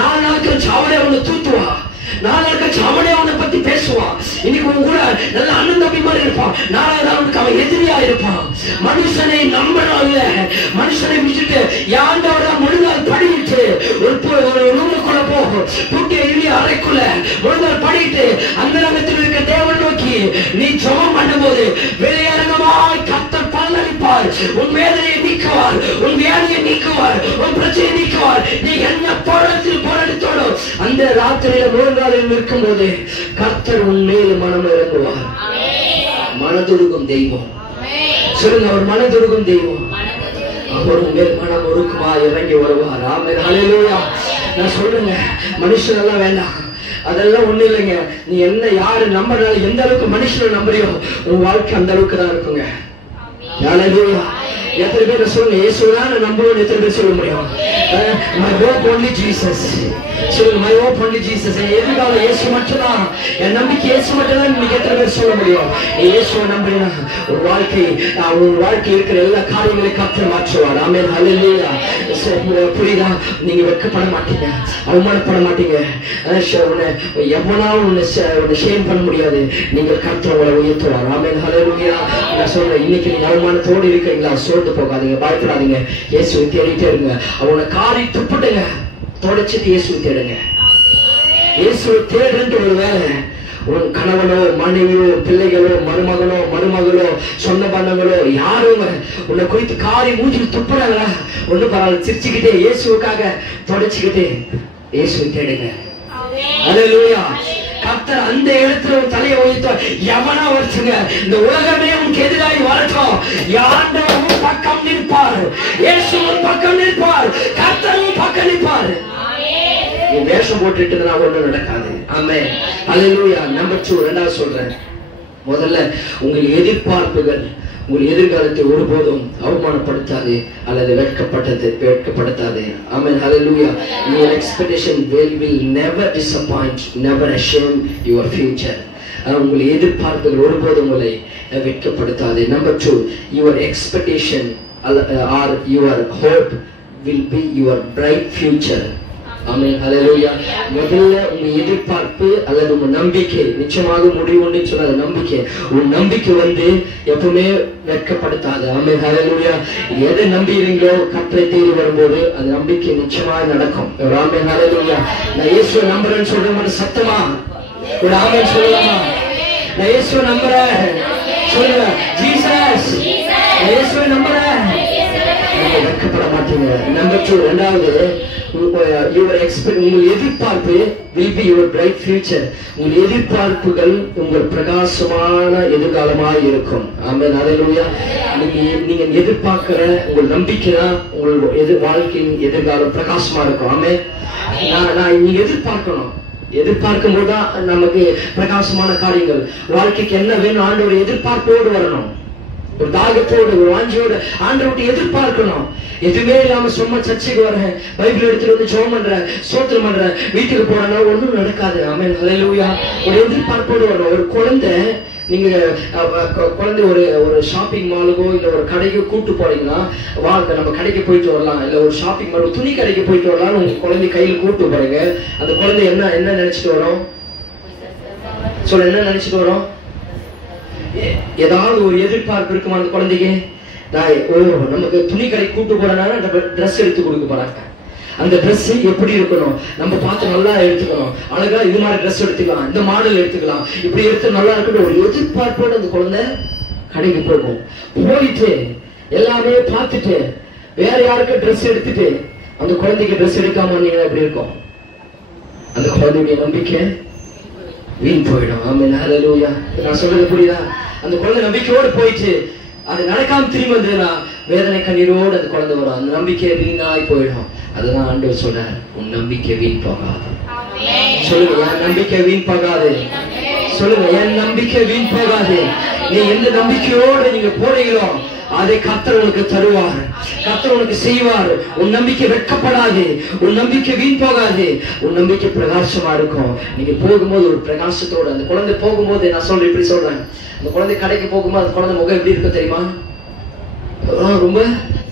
4 நாளுக்கு வச்சு அவளே அவனை தூத்துவா, 4 நாள் கழிச்சு அவனே அவனை பத்தி பேசுவான். இன்னைக்கு உன் கூட நல்ல அண்ணன் தம்பி மாதிரி இருப்பான், 4வது நாளுக்கு அவன் எதிரியா இருப்பான். மனுஷனை நம்பணும் இல்ல, மனுஷனை விட்டுட்டு யாண்டவரா முழுநாள் படிட்டு ஒரு ரூமுக்குள்ள போகும், பூட்டிய இறுதி அறைக்குள்ள முழுநாள் படிட்டு அந்த ரங்கத்தில் இருக்க தேவன் நோக்கி நீ ஜெபம் பண்ணும் போது வெளியரங்கமாய் கர்த்தர் பலனளிப்பார். உன் வேதனையை நீக்குவார், உன் வியாதியை நீக்குவார், உன் பிரச்சனையை நீக்குவார். நீ என்ன போராட்டத்தோடு அந்த ராத்திரியில 3 நாளில் இருக்கும் போது கர்த்தர் உன் மேல் மனம் இறங்குவார். மனதுருகும் தெய்வம் சொல்லுங்க, அவர் மனதுருகும் தெய்வம். அவர் உன் மேல் மனம் உருக்குமா இறங்கி வருவார். ஆமென், ஹல்லேலூயா. நான் சொல்றேங்க, மனுஷன் எல்லாம் வேண்டாம், அதெல்லாம் ஒண்ணு இல்லைங்க. நீ என்ன யாரு நம்புறாலும், எந்த அளவுக்கு மனுஷனை நம்புறியோ உன் வாழ்க்கை அந்த அளவுக்கு தான் இருக்குங்க. ஹல்லேலூயா. எத்தனை பேர் சொல்லுங்க இயேசுதான் நம்புவோம்? எத்தனை பேர் சொல்ல முடியும்? My hope only Jesus. சொல்லுங்க, my hope only Jesus. எதிர்காலம் இயேசு மட்டும்தான், என் நம்பிக்கை இயேசு மட்டும்தான். நீங்க எத்தனை பேர் சொல்ல முடியும்? இயேசுவை நம்பினா ஒரு வாழ்க்கை இருக்கிற எல்லா காரியங்களையும் கர்த்தர் மாற்றுவார். ஆமென், ஹல்லேலூயா. புரியுதா? நீங்க வெட்கப்பட மாட்டீங்க, அவமானப்பட மாட்டீங்க. எவனாலும் உன்னை ஷேம் பண்ண முடியாது. நீங்கள் கர்த்தர் உங்களை உயர்த்துவார். ஆமென், ஹல்லேலூயா. நான் சொல்றேன், இன்னைக்கு நீங்க அவமானத்தோடு இருக்கிறீங்களா? சோர்ந்து போகாதீங்க, பயப்படாதீங்க. இயேசுவை தேடிட்டே இருங்க. அவனை காரி துப்பிட்டுங்க, தொடச்சிட்டு இயேசுவை தேடுங்க. இயேசுவை தேடுன்ற ஒரு வேலை உன் கணவனோ மனைவியோ பிள்ளைகளோ மருமகளோ சொந்த பந்தங்களோ யாரும் உன்னை குறித்து காரி மூஞ்சில் துப்புறாங்களா? ஒண்ணு பரவாயில்ல, சிரிச்சுக்கிட்டே இயேசுக்காக தொடச்சுக்கிட்டே இயேசுவை தேடுங்க. அல்லேலூயா. கர்த்தர் அந்த இடத்துல ஒரு தலையை உயர்த்த எவனா வச்சுங்க, இந்த உலகமே உனக்கு எதிராகி வரட்டும், யாரும் பக்கம் நிற்பார், இயேசுவும் பக்கம் நிற்பார், கர்த்தரும் பக்கம் நிற்பார். நீ வேஷம் போட்டுட்டு ஒண்ணு நடக்காது. ஆமென், அல்லேலூயா. நம்பர் 2, ரெண்டாவது சொல்றேன். முதல்ல உங்கள் எதிர்பார்ப்புகள் உங்கள் எதிர்காலத்தை ஒருபோதும் அவமானப்படுத்தாது அல்லது வெட்கப்படுத்தாது. ஆமென், ஹல்லேலூயா. Your expectation will never disappoint, never shame your future. உங்கள் எதிர்பார்ப்புகள் ஒருபோதும் உங்களை வெட்கப்படுத்தாது. Number 2, your expectation or your hope will be your bright future. ஆமென், ஹல்லேலூயா. முதல்ல உங்க எதிர்பார்ப்பு அல்லது உங்க நம்பிக்கை நிச்சயமாக முடிவுன்னு சொன்ன நம்பிக்கை, உன் நம்பிக்கை எப்பவுமே வெட்கப்படுத்தாது. ஆமென், ஹல்லேலூயா. எதை நம்புறீங்களோ கர்த்தரை தேடி வரும்போது அந்த நம்பிக்கை நிச்சயமாக நடக்கும். ஆமென், ஹல்லேலூயா. நான் இயேசுவை நம்புறேன்னு சொல்ற மாதிரி சத்தமா ஒரு ஆமென் சொல்லலாமா? நான் இயேசுவை நம்புறேன் சொல்லுங்க, ஜீசஸ். நான் இயேசுவை நம்புறேன். நீங்க வெட்கப்பட மாட்டீங்க. நம்பர் 2, ரெண்டாவது, உங்கள் எதிர்பார்ப்பு will be your bright future. உங்கள் எதிர்பார்ப்புகள் உங்கள் பிரகாசமான எதிர்காலமாக இருக்கும். ஆமென், ஹல்லேலூயா. நீங்க எதிர்பார்க்கிற உங்கள் நம்பிக்கைதான் உங்கள் வாழ்க்கையின் எதிர்காலம் பிரகாசமா இருக்கும். ஆமென். நீங்க எதிர்பார்க்கும் போதுதான் நமக்கு பிரகாசமான காரியங்கள். வாழ்க்கைக்கு என்ன வேணும் ஆண்டவர் எதிர்பார்ப்போடு வரணும், ஒரு தாகத்தோடு ஒரு வாஞ்சியோடு ஆண்டவர்கிட்ட எதிர்பார்க்கணும். எதுவுமே இல்லாம சும்மா சர்ச்சைக்கு வரேன், பைபிள் எடுத்துட்டு வந்து ஜெபம் பண்றேன், ஸ்தோத்திரம் பண்றேன், வீட்டுக்கு போறேன்னா ஒண்ணும் நடக்காது. ஆமென், ஹல்லேலூயா. ஒரு எதிர்பார்ப்போடு வரணும். ஒரு குழந்தை, நீங்க குழந்தை ஒரு ஷாப்பிங் மாலுக்கோ இல்ல ஒரு கடைக்கோ கூட்டு போறீங்கன்னா, வாங்க நம்ம கடைக்கு போயிட்டு வரலாம், இல்ல ஒரு ஷாப்பிங் மால் துணி கடைக்கு போயிட்டு வரலாம், உங்க குழந்தை கையில் கூட்டு போறீங்க. அந்த குழந்தை என்ன நினைச்சிட்டு வரும்? சொல்ல, என்ன நினைச்சிட்டு வரும்? ஏதாவது ஒரு எதிர்பார்ப்பு இருக்குமா அந்த குழந்தைக்கு? நமக்கு துணி கடை கூட்டு போறனால ட்ரெஸ் எடுத்து கொடுக்க போறாங்க. அந்த ட்ரெஸ் எப்படி இருக்கணும், நம்ம பார்த்து நல்லா எடுத்துக்கணும், அழகா இது மாதிரி ட்ரெஸ் எடுத்துக்கலாம், இந்த மாடல் எடுத்துக்கலாம், இப்படி எடுத்து நல்லா இருக்கணும் ஒரு எதிர்பார்ப்போடு அந்த குழந்தை கடைக்கு போகும். போயிட்டு எல்லாமே பார்த்துட்டு வேற யாருக்கு ட்ரெஸ் எடுத்துட்டு அந்த குழந்தைக்கு ட்ரெஸ் எடுக்காம நீங்க எப்படி இருக்கும்? அந்த குழந்தையுடைய நம்பிக்கை வீண் போயிடும். ஆமென், ஹல்லேலூயா. நான் சொல்றது புரியுதா? அந்த குழந்தை நம்பிக்கையோடு போயிட்டு அது நடக்காம திரும்பி வந்ததுன்னா வேதனை கண்ணீரோடு அந்த குழந்தை வரும். அந்த நம்பிக்கை வீணாய் போயிடும். அதுதான் ஆண்டவர் சொல்றார், உன் நம்பிக்கை வீண் போகாது. சொல்லுங்க, என் நம்பிக்கை வீண் போகாது. சொல்லுங்க, என் நம்பிக்கை வீண் போகாது. நீ எந்த நம்பிக்கையோடு நீங்க போறீங்களோ அதை கர்த்தர் உனக்கு தருவார், கர்த்தர் உனக்கு செய்வார். உன் நம்பிக்கை வெட்கப்படாது, உன் நம்பிக்கை வீண் போகாது, உன் நம்பிக்கை பிரகாசமா இருக்கும். நீங்க போகும்போது ஒரு பிரகாசத்தோடு அந்த குழந்தை போகும்போது, நான் சொல்றேன் இப்படி சொல்றேன், அந்த குழந்தை கடைக்கு போகும்போது அந்த குழந்தை முகம் எப்படி இருக்கும் தெரியுமா? ரொம்ப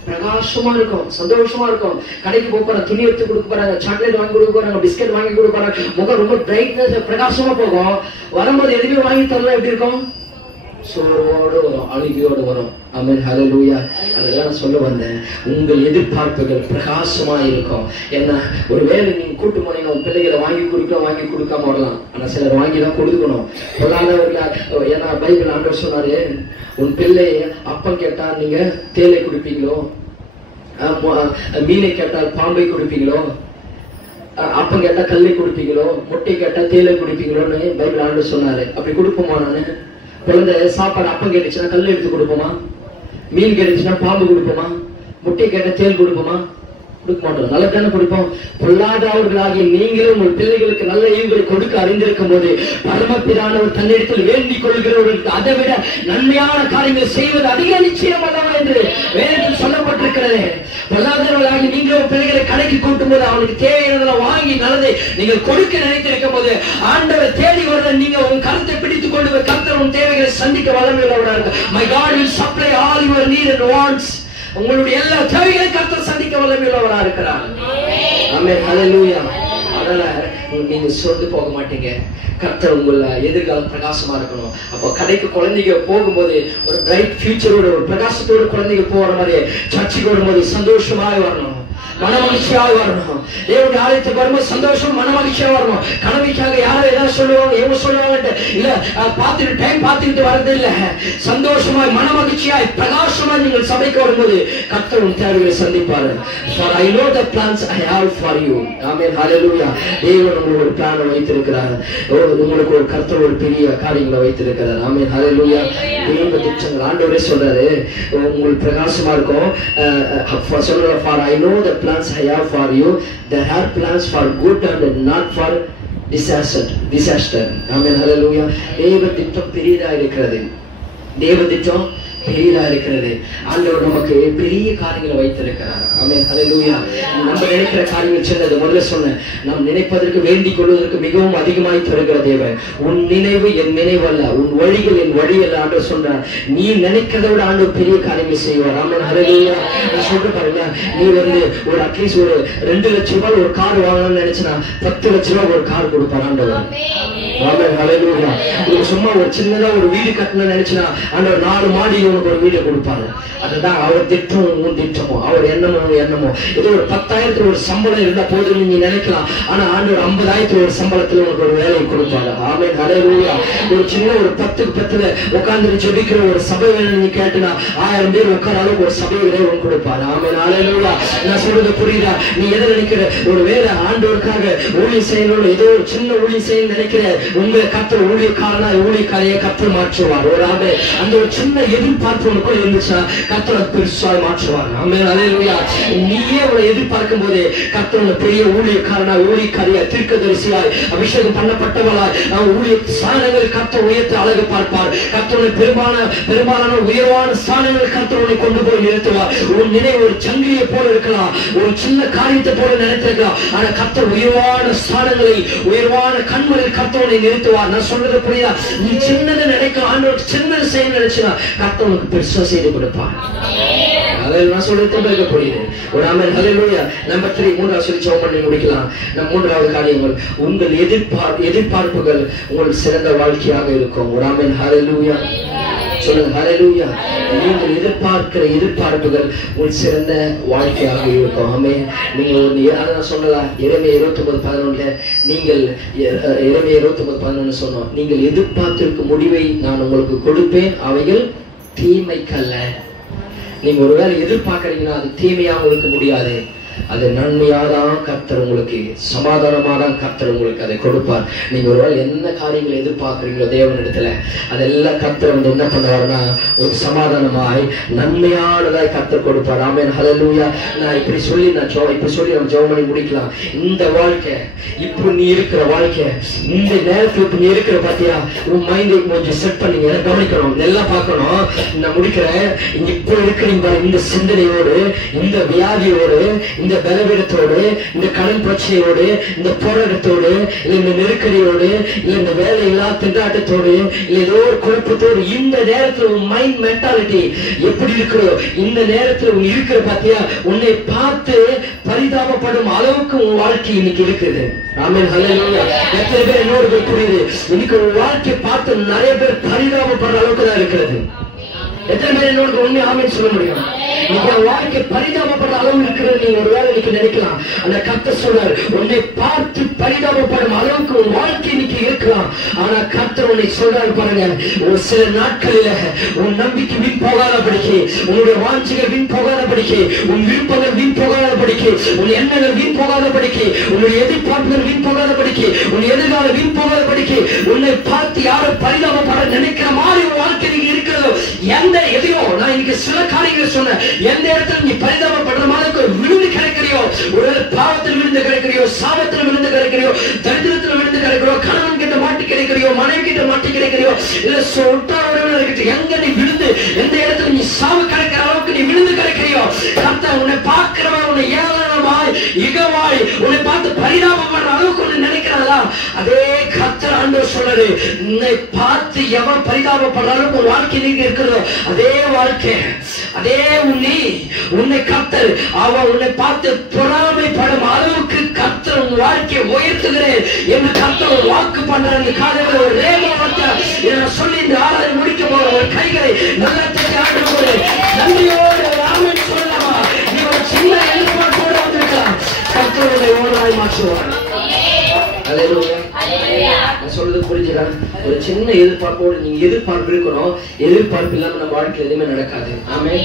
பிரகாசமா இருக்கும், சந்தோஷமா இருக்கும். கடைக்கு போற துணி எடுத்து கொடுக்க போறாங்க, சாக்லேட் வாங்கி கொடுக்க போறாங்க, பிஸ்கட் வாங்கி கொடுக்க போறாங்க, முகம் ரொம்ப பிரைட்னஸ் பிரகாசமா போகும். வரும்போது எதுவுமே வாங்கி தரலாம், எப்படி இருக்கும்? சோர்வோடு வரும், அழுகியோடு வரும். ஆமென், ஹல்லேலூயா. அதெல்லாம் சொல்ல வந்தேன், உங்கள் எதிர்பார்ப்புகள் பிரகாசமா இருக்கும். ஏன்னா ஒருவேளை நீங்க கூட்டு போனீங்க, உங்க பிள்ளைகளை வாங்கி கொடுக்காம வரலாம், ஆனா சிலர் வாங்கி தான் கொடுக்கணும். பொருளாதார, ஏன்னா பைபிள் ஆண்டவர் சொன்னாரு, உன் பிள்ளை அப்பம் கேட்டா நீங்க தேலை குடிப்பீங்களோ, மீனை கேட்டால் பாம்பை குடிப்பீங்களோ, அப்பம் கேட்டா கல்லை குடிப்பீங்களோ, முட்டை கேட்டா தேலை குடிப்பீங்களோன்னு பைபிள் ஆண்டவர் சொன்னாரு. அப்படி கொடுப்போமா? நானு குழந்தை சாப்பாடு அப்பம் கேட்டுச்சுன்னா கல் எடுத்து கொடுப்போமா? மீன் கேட்டுச்சுன்னா பாம்பு கொடுப்போமா? முட்டை கேட்ட தேல் கொடுப்போமா? கொடுக்க மாட்டோம். நல்லதானே கொடுப்போம். பொல்லாதவர்களாகிய நீங்களும் உங்கள் பிள்ளைகளுக்கு நல்ல ஈவுகளை கொடுக்க அறிந்திருக்கும் போது பரமபிதானவர் தன்னிடத்தில் வேண்டிக் கொள்கிறவர்களுக்கு அதை விட நன்மையான காரியங்கள் செய்வது அதிக நிச்சயம் அல்லவா என்று வேதத்தில் சொல்லப்பட்டிருக்கிறது. பொல்லாதவர்களாகி நீங்களும் பிள்ளைகளை கடைக்கு கூட்டும் போது அவனுக்கு தேவையானதை வாங்கி நல்லதை நீங்கள் கொடுக்க நினைத்திருக்கும் போது ஆண்டவர் தேடி வர நீங்க உங்க கருத்தை பிடித்துக் கொண்டு கர்த்தர் உன் தேவைகளை சந்திக்க வல்லமையுள்ளவராக இருக்கு. My God will supply all your need and wants. உங்களுடைய எல்லா தேவைகளையும் கர்த்தர் சந்திக்க வல்லமையுள்ளவராக இருக்கிறார். ஆமென். ஹல்லேலூயா. அதனால நீங்க சோர்ந்து போக மாட்டீங்க. கர்த்தர் உங்கள எதிர்காலம் பிரகாசமா இருக்கணும். அப்போ கடைக்கு குழந்தைங்க போகும்போது ஒரு பிரைட் ஃபியூச்சரோட ஒரு பிரகாசத்தோட குழந்தைங்க போற மாதிரி சர்ச்சுக்கு வரும்போது சந்தோஷமாக வரணும், மனமகிழ்ச்சியாக வரணும். தேவனுடைய ஆலயத்துக்கு வரும்போது சந்தோஷம் மனமகிழ்ச்சியா வரணும். கடமைக்காக யாரும் ஏதாவது சொல்லுவாங்க இவங்க சொல்லுவாங்க இல்ல பார்த்துட்டு டைம் பார்த்துக்கிட்டு வரது இல்ல. சந்தோஷமாய் மனமகிழ்ச்சியாய் பிரகாசமாய் நீங்கள் சபைக்கு வரும்போது கர்த்தர் உன் தேவைகளை சந்திப்பாரு. For I know the plans I have for you. Amen. Hallelujah. தேவன் உங்களுக்கு ஒரு பிளான் வைத்திருக்கிறார். உங்களுக்கு ஒரு கர்த்தர் ஒரு பெரிய காரியங்களை வைத்திருக்கிறார். Amen. Hallelujah. தேவ திட்டங்கள் ஆண்டவரே சொல்றாரு உங்களுக்கு பிரகாசமா இருக்கும். For I know the plans I have for you, there are plans for good and not for disaster. Amen. Hallelujah. தேவ திட்டம் பெரியதா இருக்கிறது. தேவ திட்டம் பெரியதா இருக்கிறது. ஆண்டவர் நமக்கு பெரிய காரியங்களை வைத்திருக்கிறார். ஆமென். ஹல்லேலூயா. நம்ம நினைக்கிற காரியங்கள் சின்னது. முதல்ல சொன்னேன், நாம் நினைப்பதற்கு வேண்டிக் கொள்வதற்கு மிகவும் அதிகமாய் தருகிற தேவன். உன் நினைவு என் நினைவு அல்ல, உன் வழிகள் என் வழி அல்ல ஆண்டவர் சொன்னார். நீ நினைக்கிறத விட ஆண்டவர் பெரிய காரியங்கள் செய்வார். ஆமென். ஹல்லேலூயா. நான் சொல்ற பாருங்க, நீ ஒரு அட்லீஸ்ட் ஒரு 2 லட்சம் ரூபாய் ஒரு கார் வாங்கணும்னு நினைச்சனா 10 லட்சம் ரூபாய் ஒரு கார் கொடுப்பார் ஆண்டவர். ஆமென். ஹல்லேலூயா. நீ சும்மா ஒரு சின்னதா ஒரு வீடு கட்டணும்னு நினைச்சனா ஆண்டவர் 4 மாடி ஒரு வீடு கொடுப்பாரு. அதுதான் அவர் திட்டம், உன் திட்டமோ அவர் எண்ணமோ. ஏதோ ஒரு 10,000 ஒரு சம்பளம் இருந்தா போதும் நீங்க நினைக்கலாம். ஆனா ஆண்டவர் 50,000 ஒரு சம்பளத்துல உனக்கு ஒரு வேலையை கொடுப்பாரு. ஆமென். ஹல்லேலூயா. ஒரு சின்ன ஒரு 10 உட்கார்ந்து ஜெபிக்கிற ஒரு சபை வேணும் நீ கேட்டனா 1000 பேர் உட்கார அளவுக்கு ஒரு சபை உனக்கு கொடுப்பாரு. ஆமென். ஹல்லேலூயா. நான் சொல்றது புரியுதா? நீ எதை நினைக்கிற? ஒரு வேலை ஆண்டவருக்காக ஊழியம் செய்யணும், ஏதோ ஒரு சின்ன ஊழியம் செய்ய நினைக்கிற உங்களை கர்த்தர் ஊழியக்காரனா ஊழியக்காரையை கர்த்தர் மாற்றுவார். ஒரு ஆண்டு அந்த ஒரு சின்ன எதிர்பார்ப்பு உனக்கு இருந்துச்சா கர்த்தர் பெருசாக மாற்றுவார். ஆமென். ஹல்லேலூயா. நீயே உன்னை எதிர்பார்க்கும் போதே கர்த்தர் உன்னை பெரிய ஊழியக்காரனா ஊழியக்காரியா தீர்க்கதரிசியாய் அபிஷேகம் பண்ணப்பட்டவளாய் ஊழிய ஸ்தானங்கள் கர்த்தர் உயர்த்தி அழகு பார்ப்பார். கர்த்தருடைய பெரும்பாலான உயர்வான ஸ்தானங்கள் கர்த்தர் உன்னை கொண்டு போய் நிறுத்துவார். உன் நினைவு ஒரு சங்கிலியை போல இருக்கலாம், ஒரு சின்ன காரியத்தை போல நினைத்திருக்கலாம். ஆனா கர்த்தர் உயர்வான ஸ்தானங்களை உயர்வான கண்களில் கர்த்தர் உன்னை நிறுத்துவார். நான் சொல்றது புரியுதா? நீ சின்னதை நினைக்கலாம், ஆண்டவர் சின்னது செய்ய நினைச்சுனா கர்த்தர் உனக்கு பெருசா செய்து கொடுப்பார். நான் சொல்றது புரியுது. ஒரு ஆமென். ஹல்லேலூயா. நம்பர் 3 மூன்றாவது சொல்லி ஜெபம் பண்ணி முடிக்கலாம். நம் 3வது காரியங்கள், உங்கள் எதிர்பார்ப்புகள் உங்கள் சிறந்த வாழ்க்கையாக இருக்கும். ஒரு ஆமென். ஹல்லேலூயா. சொல்லுங்க ஹல்லேலூயா. நீங்கள் எதிர்பார்க்கிற எதிர்பார்ப்புகள் உங்கள் சிறந்த வாழ்க்கையாக இருக்கும். ஆமென். நீங்க நான் சொல்லலாம் எரேமியா 29:11 நீங்கள் எரேமியா 29:11 சொன்னோம், நீங்கள் எதிர்பார்த்திருக்கும் முடிவை நான் உங்களுக்கு கொடுப்பேன், அவைகள் தீமைக்கல்ல. நீங்க ஒருவேளை எதிர்பார்க்கறீங்கன்னா அது தீமையாக இருக்க முடியாது. அது நன்மையாதான் கர்த்தர் உங்களுக்கு, சமாதானமாதான் கர்த்தர் உங்களுக்கு அதை கொடுப்பார். நீங்க ஒருவேளை என்ன காரியங்களை எதிர்பார்க்கிறீங்களோ தேவனிடத்துல அதெல்லாம் கர்த்தர் வந்து என்ன பண்ணுவாருன்னா ஒரு சமாதானமாய் நன்மையானதாய் கர்த்தர் கொடுப்பார். ஆமென். ஹல்லேலூயா. நான் இப்படி சொல்லி நம்ம ஜெபம் பண்ணி முடிக்கலாம். இந்த வாழ்க்கை இப்போ நீ இருக்கிற வாழ்க்கை, இந்த நேரத்துக்கு நீ இருக்கிற பாத்தியா, உன் மைண்டை கொஞ்சம் செட் பண்ணீங்க, கவனிக்கணும், எல்லாம் பார்க்கணும். நான் முடிக்கிறேன். இப்போ இருக்கிறீங்க இந்த சிந்தனையோடு, இந்த வியாதியோடு, இந்த பலவீனத்தோடு, இந்த கடன் பிரச்சனையோடு, இந்த போராட்டத்தோடு, இல்ல இந்த நெருக்கடியோடு, இல்ல இந்த வேலை இல்லா திண்டாட்டத்தோடு, இல்ல ஏதோ ஒரு குழப்பத்தோடு இந்த நேரத்தில் உன் மைண்ட் மென்டாலிட்டி எப்படி இருக்கிறோ, இந்த நேரத்தில் உன் இருக்கிற பாத்தியா, உன்னை பார்த்து பரிதாபப்படும் அளவுக்கு உன் வாழ்க்கை இன்னைக்கு இருக்குது. ஆமென். ஹல்லேலூயா. எத்தனை பேர் என்னோட புரியுது? இன்னைக்கு உன் வாழ்க்கையை பார்த்து நிறைய பேர் பரிதாபப்படுற அளவுக்கு தான் இருக்கிறது. எத்தனை பேர் என்னோட உண்மை ஆமென் சொல்ல முடியும்? வாழ்க்கை பரிதாபப்படுற அளவு இருக்கிறது நீங்க ஒரு வேலை இன்னைக்கு நினைக்கலாம். அந்த கர்த்தர் சொல்றார், உன்னை பார்த்து பரிதாபப்படும் அளவுக்கு உன் வாழ்க்கை இன்னைக்கு இருக்கலாம். ஆனா கர்த்தர் உன்னை சொல்றாரு பாருங்க, ஒரு சில நாட்களில உன் நம்பிக்கை வீண் போகாதபடிக்கு, உன்னுடைய வாஞ்சிகள் வீண் போகாதபடிக்கு, உன் விருப்பங்கள் வீண் போகாதபடிக்கு, உன் எண்ணங்கள் வீண் போகாதபடிக்கு, உன்னுடைய எதிர்பார்ப்புகள் வீண் போகாதபடிக்கு, உன் எதிர்காலம் வீண் போகாதபடிக்கு, உன்னை பார்த்து யாரும் பரிதாபப்பட நினைக்கிற மாதிரி உன் வாழ்க்கை நீங்க இருக்கிறதோ, எதையோ நான் இன்னைக்கு சில காரியங்களை சொன்னேன், எந்த இடத்துல நீ பரிதாபப்படுற மாதிரி ஒரு விழுந்து கிடைக்கிறியோ சாபத்துல விழுந்து கிடைக்கிறியோ, தரித்திரத்துல விழுந்து கிடைக்கிறோ, கணவன் கிட்ட மாட்டி கிடைக்கிறியோ, மனைவி கிட்ட மாட்டி கிடைக்கிறியோ, இல்ல சொட்டாரோட இருக்கட்டும், எங்க நீ விழுந்து எந்த இடத்துல நீ சாவு கிடைக்கிற அளவுக்கு நீ விழுந்து கிடைக்கிறியோ, கர்த்தர் உன்னை பார்க்கிறவன் உன்னை ஏளனமாய் இகவாய் உன்னை பார்த்து பரிதாபப்படுற அளவுக்கு ஒண்ணு நினைக்கிறாளா, அதே கர்த்தர் ஆண்டவர் சொல்றாரு, உன்னை பார்த்து எவன் பரிதாபப்படுற அளவுக்கு ஒரு வாழ்க்கை நீங்க இருக்கிறதோ அதே வாழ்க்கை, அதே உன்னை கர்த்தர் அவன் உன்னை பார்த்து பொறாமைப்படும் அளவுக்கு கர்த்தர் உன் வாழ்க்கையை உயர்த்துகிறேன் என்று கர்த்தர் ஒரு வாக்கு பண்ற காலையில் ஒரு ரேமாவத்தை சொல்லி இந்த ஆராதனை முடிக்க போற ஒரு கைகளை நல்லா தட்டி ஆடும்போது நன்றியோடு ராமன் சொல்லலாமா, நீ ஒரு சின்ன எதிர்பார்ப்போடு வந்திருக்கலாம், கர்த்தருடைய ஓனாய் மாற்றுவார். சொல்றது புரிஞ்சுதா? ஒரு சின்ன எதிர்பார்ப்போடு நீங்க எதிர்பார்ப்பு இருக்கணும். எதிர்பார்ப்பு இல்லாம நம்ம வாழ்க்கையில் எதுவுமே நடக்காது. ஆமென்.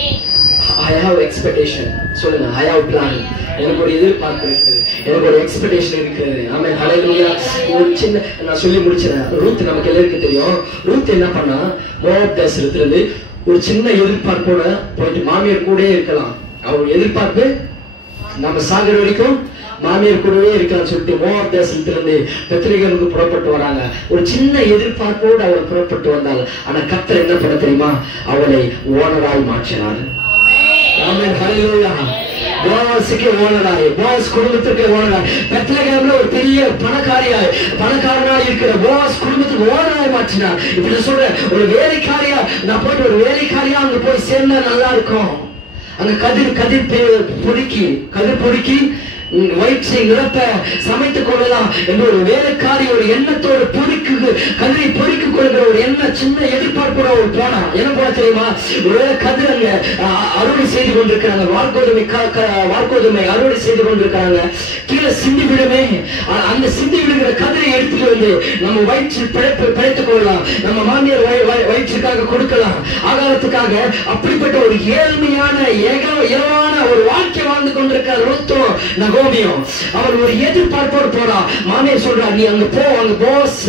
I have expectation. சொல்லுங்க, I have plan. எனக்கு ஒரு எதிர்பார்ப்பு இருக்குது, எனக்கு ஒரு எக்ஸ்பெக்டேஷன் இருக்குது. ஆமென். ஹல்லேலூயா. ஒரு சின்ன நான் சொல்லி முடிச்சேன். ரூத் நமக்கு எல்லாருக்கும் தெரியும். ரூத் என்ன பண்ணா, மோவாப் தேசத்துல இருந்து ஒரு சின்ன எதிர்பார்ப்போட போயிட்டு மாமியார் கூடயே இருக்கலாம். அவங்க எதிர்பார்ப்பு நம்ம சாகர வரைக்கும் மாமியார் கூடவே இருக்கலாம் சொல்லிட்டு மோவாப் தேசத்திலிருந்து பெத்லெகேமுக்கு புறப்பட்டு வராங்க. ஒரு சின்ன எதிர்பார்ப்போடு அவள் புறப்பட்டு வந்தாள். ஆனா கர்த்தர் என்ன பண்ண தெரியுமா, அவளை ஓனராய் மாற்றினார். ஆமென். ஹல்லேலூயா. போவாஸுக்கு ஓனராய், போவாஸ் குடும்பத்துக்கு ஓனராய், பெத்லெகேம்ல ஒரு பெரிய பணக்காரனாய் இருக்கிற போவாஸ் குடும்பத்துக்கு ஓனராய் மாற்றினார். இப்படி சொல்ற ஒரு வேலைக்காரியா, நான் போயிட்டு ஒரு வேலைக்காரியா அங்க போய் சேர்ந்தா நல்லா இருக்கும். அங்க கதிர் பொறுக்கி வயிற்றை நிரப்ப சமைத்துக் கொள்ளலாம் என்று ஒரு வேலைக்காரி ஒரு எண்ணத்தோடு கதிரை பொறுக்கிக் கொள்கிற ஒரு எண்ணம், சின்ன எதிர்பார்ப்போட ஒரு போனா என்ன போல தெரியுமா, ஒருவேளை கதிர் அங்க அறுவடை செய்து கொண்டிருக்கிறாங்க, வார்கோதுமை அறுவடை செய்து கொண்டிருக்கிறாங்க, கீழே சிந்தி விடுமே, அந்த சிந்தி விடுகிற கதிரை எடுத்துட்டு வந்து நம்ம வயிற்றில் பிழைத்துக் கொள்ளலாம், நம்ம மாமியார் வயிற்றுக்காக கொடுக்கலாம், ஆகாரத்துக்காக. அப்படிப்பட்ட ஒரு ஏழ்மையான இயல்பான ஒரு வாழ்க்கை வாழ்ந்து கொண்டிருக்கிற ரூத்தும் நகோமியும் அவர் ஒரு எதிர்பார்ப்போடு போறா. மாமியார் சொல்றா, நீ அங்க போ, அங்க போஸ்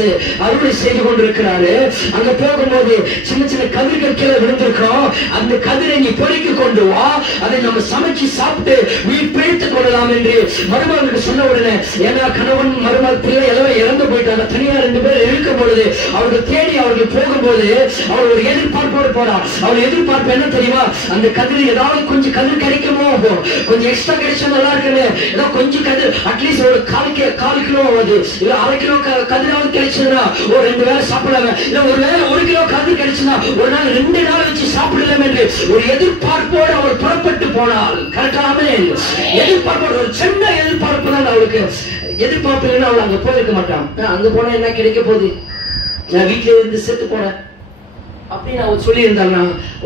அறுவடை செய்து கொண்டிருக்கிறாரு, அங்க போகும்போது சின்ன சின்ன கதிர்கள் கீழே விழுந்திருக்கோம், அந்த கதிரை நீ பொறுக்கி கொண்டு வா, அதை நம்ம சமைச்சு சாப்பிட்டு உயிர் பிழைத்துக் கொள்ளலாம் என்று மருமகளுக்கு சொன்ன உடனே, ஏன்னா கணவன் மருமகள் பிள்ளை எல்லாம் இறந்து போயிட்டாங்க, தனியா 2 பேர் இருக்கும் பொழுது அவர்கள் தேடி அவர்கள் போகும்போது அவர் ஒரு எதிர்பார்ப்போடு போறா. அவர் எதிர்பார்ப்பு என்ன தெரியுமா, அந்த கதிர் ஏதாவது கொஞ்சம் கதிர் கிடைக்குமோ, கொஞ்சம் எக்ஸ்ட்ரா கிடைச்சா நல்லா இருக்குன்னு, ஏதோ கொஞ்சம் கதிர் அட்லீஸ்ட் ஒரு 1/4 கிலோ ஆகுது, இல்ல 1/2 கிலோ கதிராவது கிடைச்சதுன்னா ஒரு 2 வேளை சாப்பிடலாம், இல்ல ஒரு வேளை 1 கிலோ கதிர் கிடைச்சுன்னா ஒரு நாள் 2 நாள் வச்சு சாப்பிடலாம் என்று ஒரு எதிர்பார்ப்போடு அவர் புறப்பட்டு போனாள். கரெக்டாமே எதிர்பார்ப்போடு, ஒரு சின்ன எதிர்பார்ப்பு தான் அவளுக்கு. எதிர்பார்ப்பு இல்லைன்னா அவள் அங்க போயிருக்க மாட்டான். அங்க போனா என்ன கிடைக்க போகுது, நான் வீட்டுல இருந்து செத்து போறேன் அப்படின்னு அவர் சொல்லி இருந்தாங்கன்னா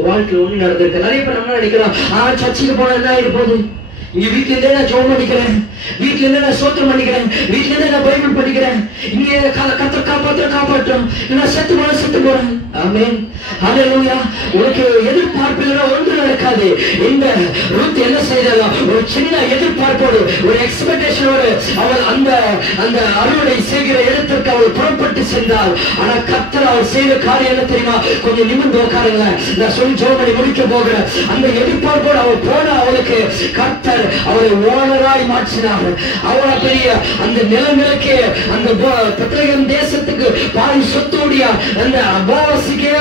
வாழ்க்கையில் ஒண்ணு நடந்திருக்கு. நிறைய பேர் நம்ம நினைக்கிறோம், சர்ச்சுக்கு போனா என்ன ஆயிட்டு போகுது, இங்க வீட்டுல இருந்தே நான் ஜெபம் பண்ணிக்கிறேன், வீட்டுல இருந்தே நான் ஸ்தோத்திரம் பண்ணிக்கிறேன், வீட்டுல இருந்தே நான் பைபிள் படிக்கிறேன், இங்க கர்த்தர் காப்பாற்றும், நான் செத்து போறேன். ஆமென். ஹல்லேலூயா. உனக்கு எதிர்பார்ப்பு இல்லைன்னா ஒன்று நடக்காது. இந்த ரூத் என்ன செய்தாலும் ஒரு சின்ன எதிர்பார்ப்போடு ஒரு எக்ஸ்பெக்டேஷனோடு அவள் அந்த அறுவடை செய்கிற இடத்திற்கு அவள் புறப்பட்டு சென்றாள். ஆனா கர்த்தர் அவள் செய்த காரியம் என்ன தெரியுமா, கொஞ்சம் நிமிர்ந்து உட்காருங்க, நான் சொல்லி ஜெபம் பண்ணி முடிக்க போகிறேன். அந்த எதிர்பார்ப்போடு அவள் போன அவளுக்கு கர்த்தர் அவளை ஓனராய் மாற்றினார். அவளை பெரிய அந்த நிலநிலக்கே அந்த பெத்லெகேம் தேசத்துக்கு பாதி சொத்துடைய அந்த போவாஸுக்கே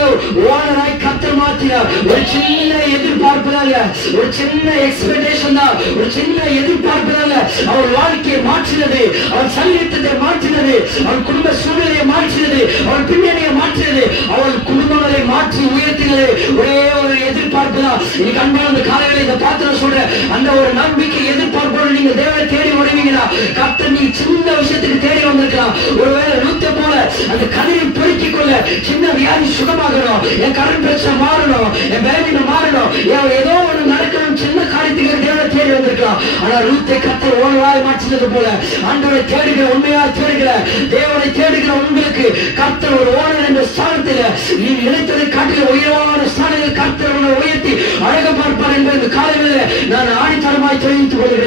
ஓனராய் கர்த்தர் மாற்றினார். ஒரு சின்ன எதிர்பார்ப்பு தாங்க, ஒரு சின்ன எக்ஸ்பெக்டேஷன் தான், ஒரு சின்ன எதிர்பார்ப்பு தாங்க அவள் வாழ்க்கையை மாற்றினது, அவள் சரீரத்தை மாற்றினது, அவள் குடும்ப சூழ்நிலையை மாற்றினது, அவள் பின்னணியை மாற்றினது, அவள் குடும்பங்களை மாற்றி உயர்த்தினது ஒரே ஒரு எதிர்பார்ப்பு தான். இன்னைக்கு அன்பான அந்த காலையில இதை பார்த்து நான் சொல்றேன், அந்த ஒரு நம்பிக்கை எதிர்பார்ப்போடு நீங்க தேவனை தேடி வருவீங்களா, கர்த்தர் நீ சின்ன விஷயத்துக்கு தேடி வந்திருக்கலாம். ஒருவேளை ரூத்தை போல அந்த கதிரை பொறுக்கிக் கொள்ள சின்ன வியாதி சுகமாகணும், என் கடன் பிரச்சனை மாறணும், என் வேலையில மாறணும், ஏதோ ஒண்ணு நடக்கணும், சின்ன காரியத்துக்கு தேவனை தேடி வந்திருக்கலாம். ஆனா ரூத்தை கர்த்தர் ஓனராய் மாற்றினது போல ஆண்டவரை தேடுகிற, உண்மையாக தேடுகிற, தேவனை தேடுகிற உங்களுக்கு கர்த்தர் ஒரு ஓனர் என்ற ஸ்தானத்தில் நீ நினைத்ததை காட்டில உயர்வான ஸ்தானத்தில் கர்த்தர் உன்னை உயர்த்தி அழக பார்ப்பார் என்பது இந்த காலையில் நான் ஆணித்தரமாய் தெரிவித்துக் கொள்கிறேன்.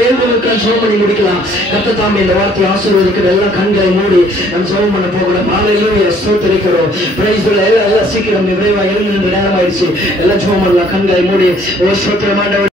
சோம் பண்ணி முடிக்கலாம். கர்த்தர் தாமே இந்த வார்த்தையை ஆசீர்வதிக்கிற எல்லாம் கண்களை மூடி நம்ம சோம் பண்ண போகணும். ஹல்லேலூயா. ஸ்தோத்திரிக்கிறோம். Praise the Lord. எல்லாம் சீக்கிரம் விரைவாக எழுந்து நேரம் ஆயிடுச்சு. எல்லாம் சோம் பண்ணலாம். கண்களை மூடி. ஓ ஸ்தோத்திரம் ஆண்டவரே.